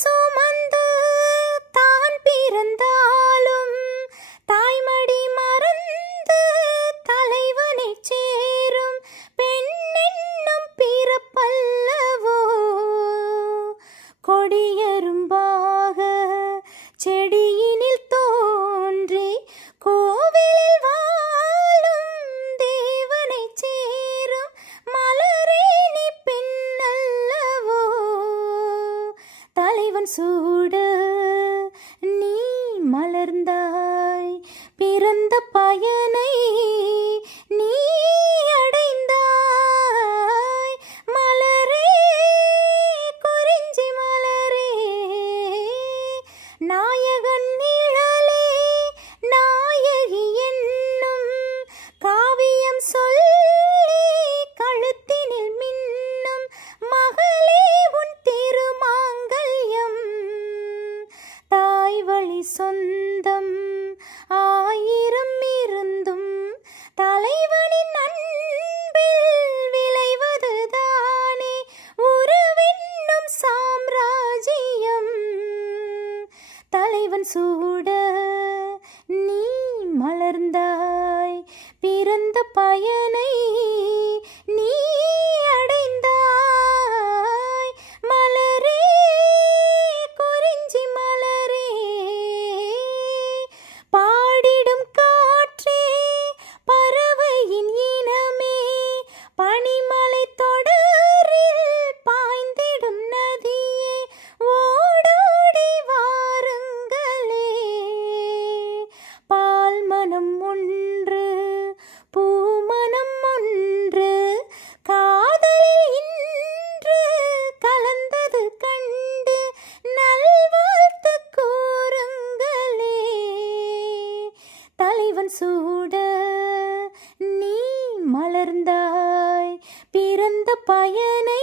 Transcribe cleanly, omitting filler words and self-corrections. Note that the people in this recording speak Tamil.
சுமந்து தான் பிறந்தாலும் தாய்மடி மறந்து தலைவனை சேரும் பெண்ணென்னும் பிறப்பல்லவோ. கொடியரும்பாக செடியினில் தோன்றி கோவிலில் வாழும் தேவனை சேரும் மலரே நீ பெண்ணல்லவோ. தலைவன் சூட நீ மலர்ந்தாய், பிறந்த பயனை நீ அடைந்தாய். மலரே குறிஞ்சி மலரே நாயகன் நிழலே நாயகி என்னும் காவியம் சொல்லி கழுத்தினில் மின்னும் மகளே உன் திருமாங்கல்யம். தாய் வழி சொந்தம் ஆயிரம் இருந்தும் தலைவனின் அன்பில் விளைவதுதானே உறவென்னும் சாம்ராஜ்யம். தலைவன் சூட நீ மலர்ந்தாய், பிறந்த பயனை நீ அடைந்தாய். மலரே குறிஞ்சி மலரே பாடிடும் காற்றே பறவையின் இனமே பனிமலை தொடரில் பாய்ந்திடும் நதியே ஓடோடி வாருங்களே. பால் மனம் ஒன்று பூமனம் ஒன்று காதலில் இன்று கலந்தது கண்டு நல்வாழ்த்து கூறுங்களே. தலைவன் சூட நீ மலர்ந்தாய், பிறந்த பயனை